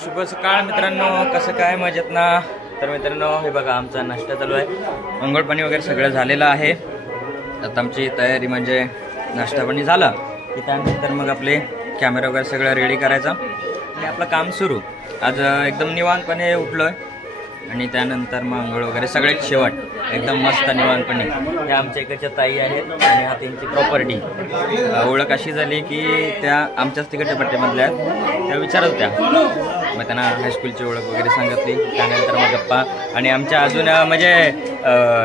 शुभ सकाळ मित्रांनो, कसं काय मजेत ना? तर मित्रांनो हे बघा आमचा नाश्ता चालू आहे, अंघोळ पाणी वगैरे सगळं झालेलं आहे। आता आमची तयारी म्हणजे नाश्ता पाणी झाला की त्यानंतर मग आपले कॅमेरा वगैरे सगळं रेडी करायचा आणि आपलं काम सुरू। आज एकदम निवांतपणे उठलो आहे आणि त्यानंतर मग अंघोळ वगैरे सगळे शेवट एकदम मस्त निवांतपणे। ह्या आमच्या इकडच्या ताई आहेत आणि हा त्यांची प्रॉपर्टी। ओळख अशी झाली की त्या आमच्याच तिकडच्या पट्ट्यामधल्या आहेत, त्या विचारत होत्या, मग त्यांना हायस्कूलची ओळख वगैरे सांगितली। त्यानंतर मग गप्पा आणि आमच्या अजून म्हणजे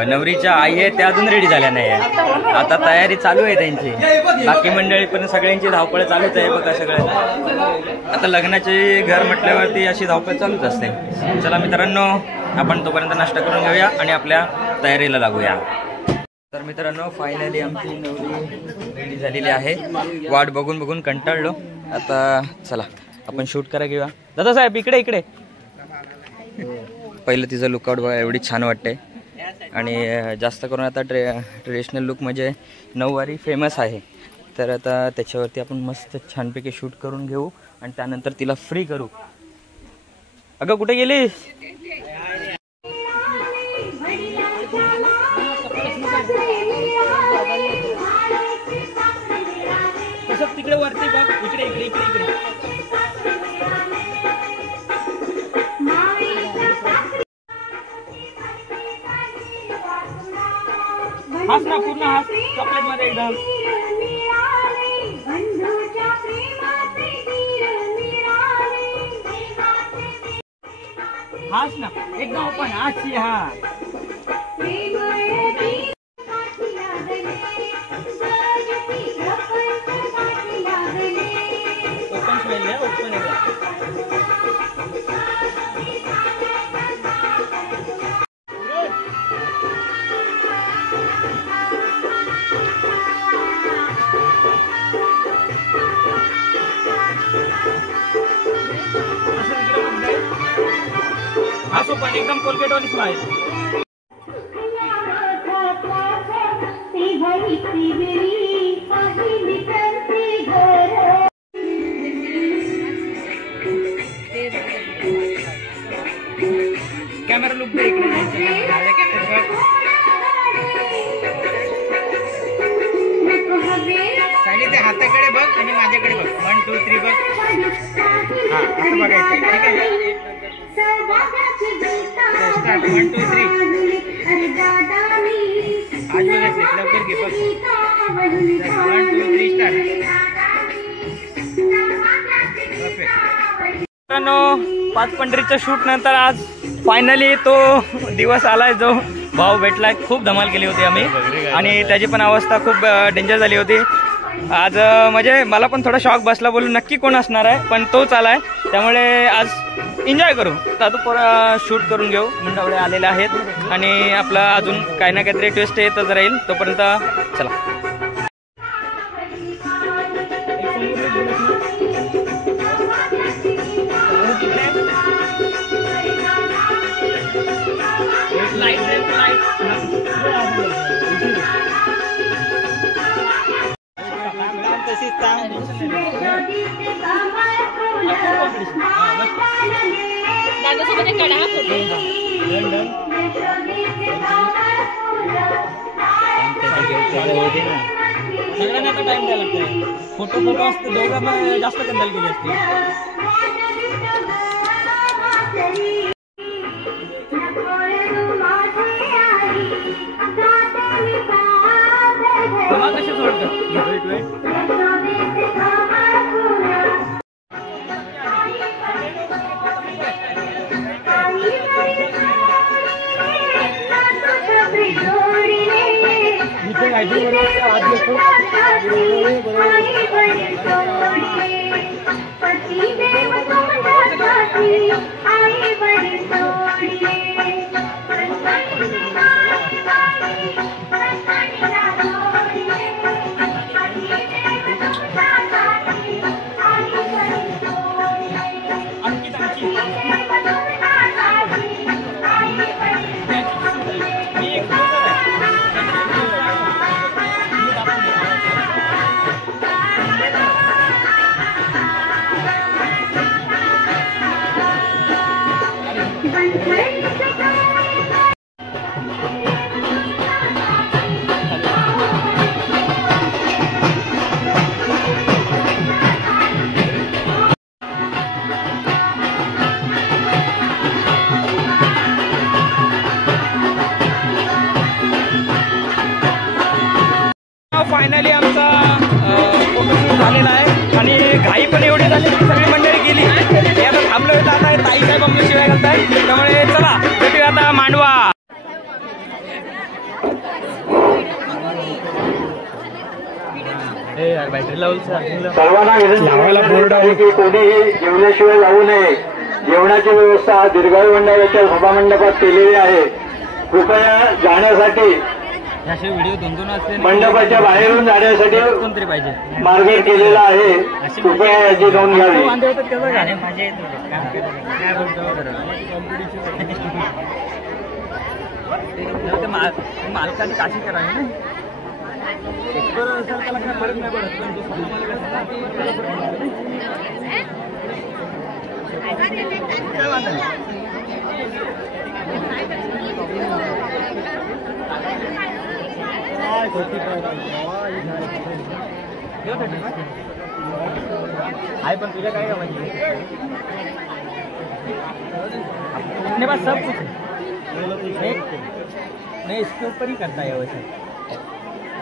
नवरीच्या आई आहे त्या अजून रेडी झाल्या नाही आहे, आता तयारी चालू आहे त्यांची। बाकी मंडळी पण सगळ्यांची धावपळ चालूच आहे बघा सगळ्यांना। आता लग्नाचे घर म्हटल्यावरती अशी धावपळ चालूच असते। चला मित्रांनो, आपण तोपर्यंत नाश्ता करून घेऊया आणि आपल्या तयारीला लागूया। तर मित्रांनो फायनली आमची नवरी रेडी झालेली आहे। वाट बघून बघून कंटाळलो, आता चला आपण शूट करायला घेऊया। दादा साहेब इकडे इकडे। पहिलं तिचं लुकआउट बघा, एवढी छान वाटते आणि जास्त करून आता ट्रेडिशनल लुक म्हणजे नऊवारी फेमस आहे, तर आता त्याच्यावरती आपण मस्त छानपैकी शूट करून घेऊ आणि त्यानंतर तिला फ्री करू। अगं कुठे गेलीस? तिकडे वरती बघ, इकडे इकडे इकडे इकडे। हास ना पूर्ण हास, चॉकलेट मध्ये एकदम हास ना एकदम ओपन हाशी। हा ओपन स्मेल है, ओपन है। हास ओपन एकदम कोलगेट वाली स्माइल। कॅमेरा लुक दे इकडे। सायलीच्या हाताकडे बघ आणि माझ्याकडे बघ, 1 2 3 बघ। हा असं बघायचं, ठीक आहे? स्टार्ट 1 2 3। आज बघायचं, लवकर घे बघ। 1 2 3 स्टार्ट। मित्रांनो 5 पंढरीच्या शूट नंतर आज फायनली तो दिवस आलाय जो भाव भेटलाय। खूप धमाल केली होती आम्ही आणि त्याची पण अवस्था खूप डेंजर झाली होती आज। म्हणजे मला पण थोडा शॉक बसला, बोलून नक्की कोण असणार आहे, पण तोच आलाय, त्यामुळे आज एन्जॉय करू। तर शूट करून घेऊ, मंडळी आलेले आहेत आणि आपला अजून काही ना काहीतरी ट्विस्ट येतच राहील। तोपर्यंत चला सगळ्यांना आता टाइम द्यायला लागतोय। फोटो असते दोघं मग जास्त कंदाल केली असते। कशी सोडतं चालतंय. त्यामुळे चला भेटूया आता मांडवा. सर्वांना विनंती बोर्ड आहे की कोणीही जेवणाशिवाय जाऊ नये. जेवणाची व्यवस्था दीर्घायू मंडळाच्या सभामंडपात केलेली आहे. कृपया जाण्यासाठी मंडपाच्या बाहेरून जाण्यासाठी कोणतरी पाहिजे मार्ग केलेला आहे. कृपया याची नोंद घ्यावी. मालकाने काशी करावी ना. त्याला काय फरक नाही पडत. आहे पण तुझ्या काय पाहिजे अपने पास सब कुछ नहीं इसके ऊपर ही करता है वैसे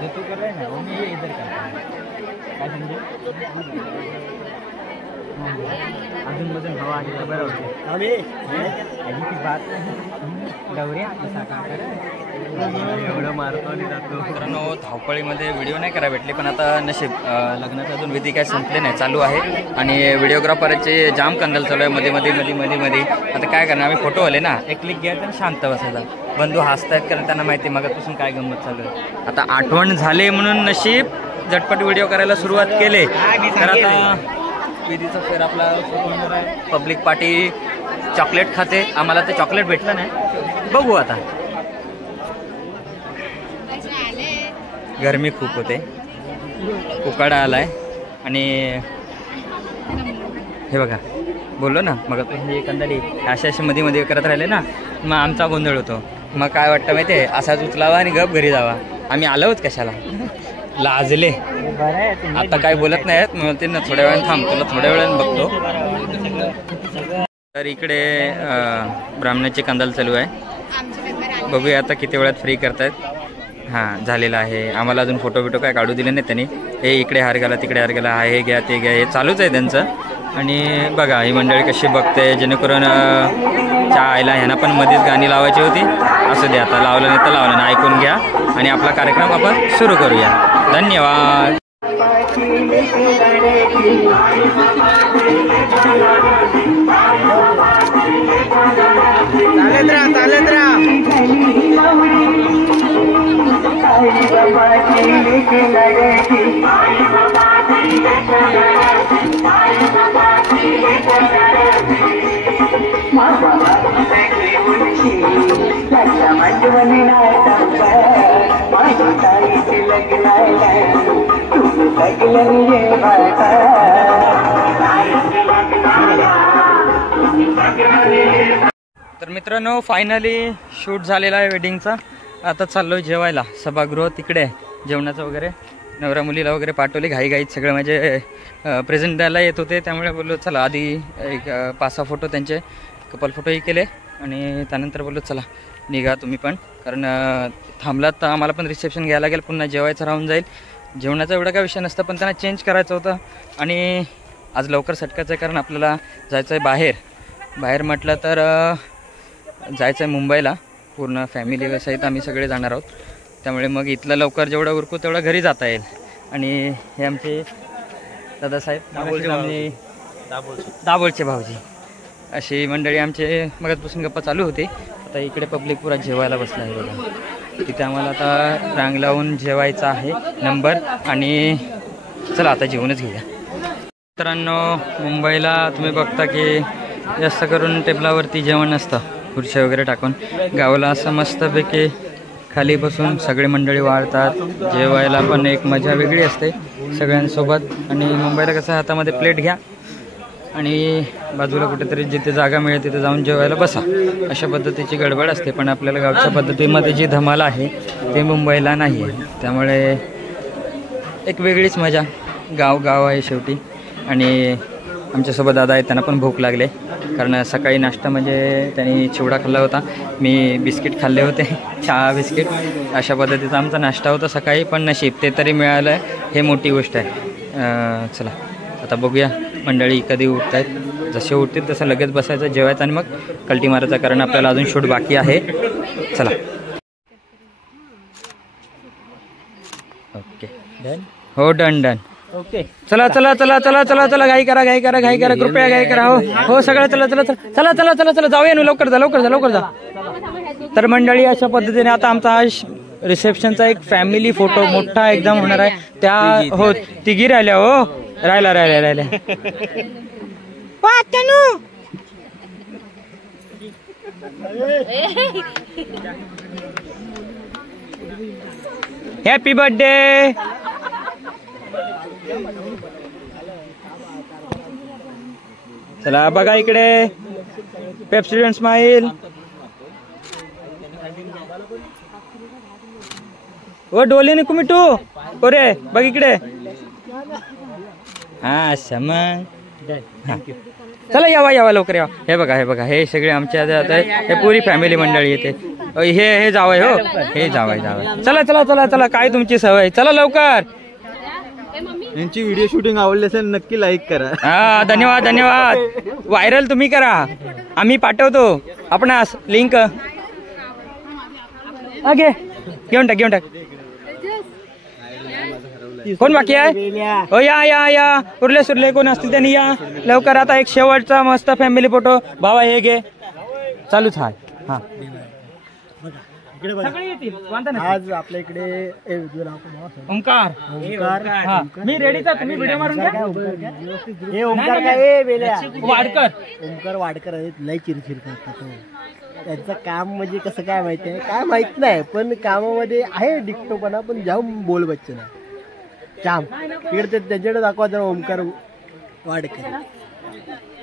जो तू कर रहा है ना वो मैं ये इधर करता है. काय समजे अजून मधून हवा आली तर बरं होतं. ती बात गौऱ्या एवढं मारतो आणि जातो. मित्रांनो धावपळीमध्ये व्हिडिओ नाही करायला भेटले पण आता नशीब लग्नाचा अजून विधी काय संपले नाही चालू आहे आणि व्हिडिओग्राफरचे जाम कंगाल चालू आहे मध्ये मध्ये मध्ये मध्ये मध्ये. आता काय करणार आम्ही फोटो आले ना एक क्लिक घ्यायचं आणि शांत बसायचा. बंधू हसतायत कारण त्यांना माहिती मगापासून काय गंमत चालू आहे. आता आठवण झाले म्हणून नशीब झटपट व्हिडिओ करायला सुरुवात केले. तर आता विधीचा फेर आपला पब्लिक पार्टी चॉकलेट खाते. आम्हाला ते चॉकलेट भेटलं नाही बघू आता. गरमी खूप होते उकाडा आलाय आणि हे बघा बोललो ना मग हे कंदाली अशा अशा मध्ये मध्ये करत राहिले ना मग आमचा गोंधळ होतो. मग काय वाटतं माहिती आहे असाच उचलावा आणि गप घरी जावा. आम्ही आलोच कशाला लाजले. आता काय बोलत नाहीत मग ते ना थोड्या वेळाने थांब तुला थोड्या वेळाने बघतो. तर इकडे ब्राह्मणाची कंदाल चालू आहे. बघूया आता किती वेळात फ्री करतायत. हां झालेलं आहे. आम्हाला अजून फोटो बिटो काय काढू दिले नाही त्यांनी. हे इकडे हार गेला तिकडे हार गेला हे घ्या ते घ्या हे चालूच आहे त्यांचं. आणि बघा ही मंडळी कशी बघते जेणेकरून त्या आईला ह्यांना पण मध्येच गाणी लावायची होती. असं दे आता लावलं नाही तर लावलं नाही ऐकून घ्या आणि आपला कार्यक्रम आपण सुरू करूया. धन्यवाद. चालत राहा. तर मित्रांनो फायनली शूट झालेला आहे वेडिंगचा. आता चाललो जेवायला. सभागृह तिकडे आहे. जेवणाचं वगैरे नवरा मुलीला वगैरे पाठवले घाईघाईत सगळं म्हणजे प्रेझेंट द्यायला येत होते त्यामुळे बोललो चला आधी एक 5-6 फोटो त्यांचे कपल फोटोही केले आणि त्यानंतर बोललो चला निघा तुम्ही पण कारण थांबलात तर आम्हाला पण रिसेप्शन घ्यायला लागेल पुन्हा जेवायचं राहून जाईल. जेवणाचा एवढा काय विषय नसतं पण त्यांना चेंज करायचं होतं आणि आज लवकर सटकायचं आहे कारण आपल्याला जायचं आहे बाहेर म्हटलं तर जायचं आहे मुंबईला. पूर्ण फॅमिली सहित आम्ही सगळे जाणार आहोत त्यामुळे मग इथलं लवकर जेवढं उरकू तेवढं घरी जाता येईल. आणि हे आमचे दादासाहेब दाभोळचे भाऊजी अशी मंडळी आमचे मगाचपासून गप्पा चालू होते. आता इकडे पब्लिक पुरा जेवायला बसला आहे बघा. तिथे आम्हाला आता रांग लावून जेवायचा आहे नंबर आणि चला आता जेवणच घेऊया. मित्रांनो मुंबईला तुम्ही बघता की जास्त करून टेबलावरती जेवण नसतं खुर्च्या वगैरे टाकून. गावाला असं मस्तपैकी खाली बसून सगळे मंडळी वाढतात. जेवायला पण एक मजा वेगळी असते सगळ्यांसोबत. आणि मुंबईला कसं हातामध्ये प्लेट घ्या आणि बाजूला कुठेतरी जिथे जागा मिळेल तिथे जाऊन जेवायला बसा अशा पद्धतीची गडबड असते. पण आपल्याला गावच्या पद्धतीमध्ये जी धमाल आहे ते मुंबईला नाही आहे त्यामुळे एक वेगळीच मजा. गाव आहे शेवटी. आणि आमच्यासोबत दादा आहेत त्यांना पण भूक लागले कारण सकाळी नाश्ता म्हणजे त्यांनी चिवडा खाल्ला होता. मी बिस्किट खाल्ले होते चहा बिस्किट अशा पद्धतीचा आमचा नाश्ता होता सकाळी. पण नशीब ते तरी मिळालं हे मोठी गोष्ट आहे. चला आता बघूया मंडळी कधी उठत आहेत, जसे उठतील तसं लगेच बसायचं, जेवायचं आणि मग कल्टी मारायचा, कारण आपल्याला अजून शूट बाकी आहे. चला ओके डन. हो डन डन. ओके चला चला चला चला चला चला घाई करा घाई करा घाई करा, कृपया घाई करा. हो हो सगळं चला चला चला चला चला चला चला जाऊया ना, लवकर जा लवकर जा लवकर जा. तर मंडळी अशा पद्धतीने आता आमचा हा रिसेप्शनचा एक फॅमिली फोटो मोठा एकदम होणार आहे. त्या हो तिघी राहिल्या. हो राहिला राहिल्या राहिल्या. Happy birthday. चला बघा इकडे, पेप्सी अँड स्माइल. ओ डोले नको मिठू. ओरे बघ इकडे. हा मग चला यावा यावा लवकर यावा. हे बघा हे सगळे आमच्या हे पुरी फॅमिली मंडळी येते. हे जावय. हो हे जावय. चला चला चला चला, काय तुमची सवय. चला लवकर. यांची व्हिडिओ शूटिंग आवडली असेल नक्की लाईक करा. हा धन्यवाद धन्यवाद. व्हायरल तुम्ही करा, आम्ही पाठवतो आपणास लिंक. ओके घेऊन टाक. कोण बाकी आहे. हो या या या, उरले सुरले कोण असतील त्यांनी या लवकर. आता एक शेवटचा मस्त फॅमिली फोटो. भावा हे घे, चालूच आहे. हा आज आपल्या इकडे ओंकार. हा मी रेडीचा, तुम्ही व्हिडिओ मारून घ्या. हे ओंकार काय वाडकर. ओंकार वाडकर आहेत, लय चिरचिर करतात. त्यांचं काम म्हणजे कसं काय माहिती आहे काय माहित नाही, पण कामामध्ये आहे डिक्टोपणा, पण जाम बोल बच्चन आहे जाम. तिकडे त्यांच्याकडे दाखवा जरा. ओंकार वाडकर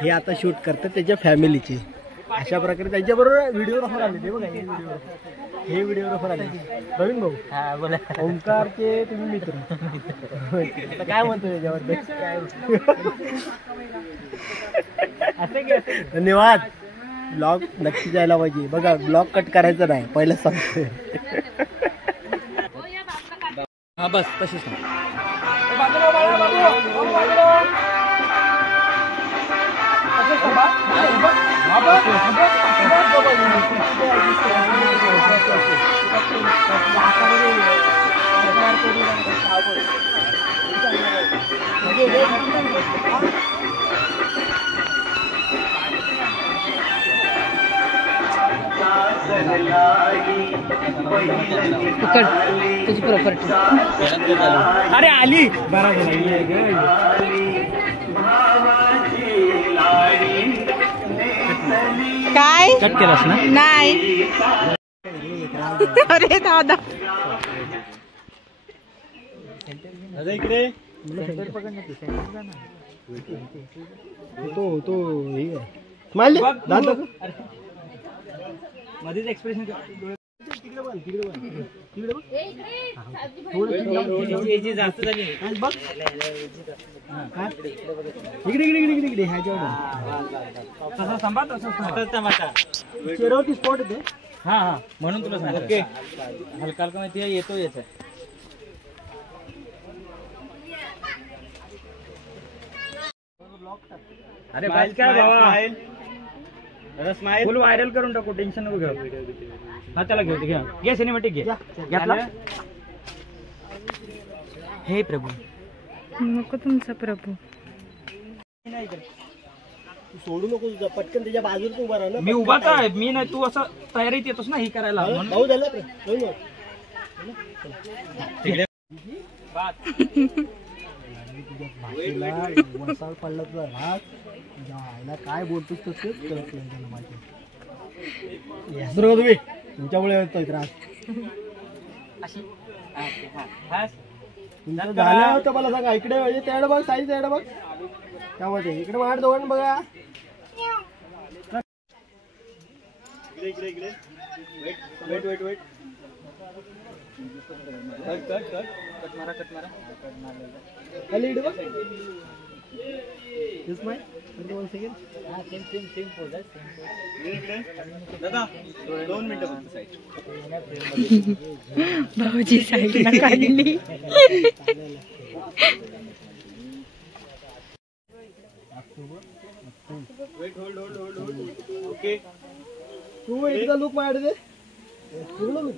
हे आता शूट करतात त्याच्या फॅमिलीचे. अशा प्रकारे त्यांच्याबरोबर व्हिडिओग्राफर आले. ते बघा हे व्हिडिओग्राफर आले प्रवीण भाऊ. हा बोला. ओंकारचे तुम्ही मित्र. आता काय म्हणतो त्याच्याबद्दल काय. धन्यवाद. ब्लॉग नक्की जायला पाहिजे. बघा ब्लॉग कट करायचं नाही, पहिलं सांगते. हा बस तशीच. तुझी प्रॉपर्टी. अरे आली काय कट केलास ना. नाही. अरे दादा इकडे तो स्माइल दादा मध्येच एक्सप्रेशन. शेरावरती स्पॉट येते. हा हा म्हणून तुला सांग. ओके हलका हलका माहिती येतो येत. अरे बाई काय बाबा, स्माइल फुल व्हायरल करून टाकू, टेन्शन नको घेऊ. हा त्याला घेऊ. घे सिनेमॅटिक घे. घेतला. हे प्रभू नको तुमचा प्रभू. तू सोडू नको तुझा, पटकन त्याच्या बाजूला तू उभा राहा ना. मी उभाच आहे. मी नाही, तू असं तयारीत येतोस ना ही करायला. भाऊ झाला वसाळ पडला तुझा राग. काय बोलतोस तेच कळत नाही त्याला माझ्या. बरोबर तुम्ही तुमच्यामुळे येतोय त्रास. तुमचं झालं तर मला सांगा. इकडे म्हणजे त्याकडे बघ, साईज त्याकडे बघ. त्यामध्ये इकडे माड दोन बघा. इकडे इकडे वेट वेट वेट. कट मारा. खाली इकडे बघ. This mic? 1 second. Same pose. दादा 2 मिनिटं भाऊजी साईडला काढली. तू एकदा लुक मार दे पूर्ण लुक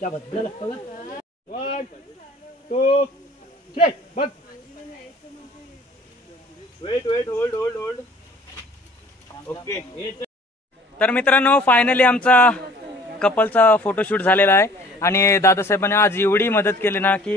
त्या बद्दल 1 2 3 बघ वेट होल्ड ओके. तर मित्रांनो फायनली आमचा कपलचा फोटोशूट झालेला आहे आणि दादासाहेबांनी आज एवढी मदत केली ना की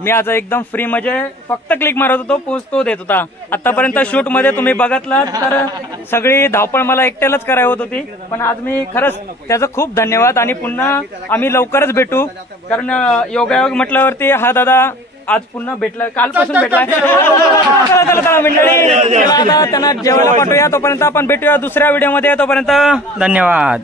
मी आज एकदम फ्री म्हणजे फक्त क्लिक मारत होतो पोस्ट तो देत होता. आतापर्यंत शूट मध्ये तुम्ही बघितलात तर सगळी धावपळ मला एकट्यालाच करायला होत होती पण आज मी खरंच त्याचं खूप धन्यवाद आणि पुन्हा आम्ही लवकरच भेटू कारण योगायोग म्हटल्यावरती हा दादा आज पुन्हा भेटला कालपासून भेटलाय. मंडळी त्यांना जेवायला पाठवूया तोपर्यंत आपण भेटूया दुसऱ्या व्हिडिओमध्ये तोपर्यंत धन्यवाद.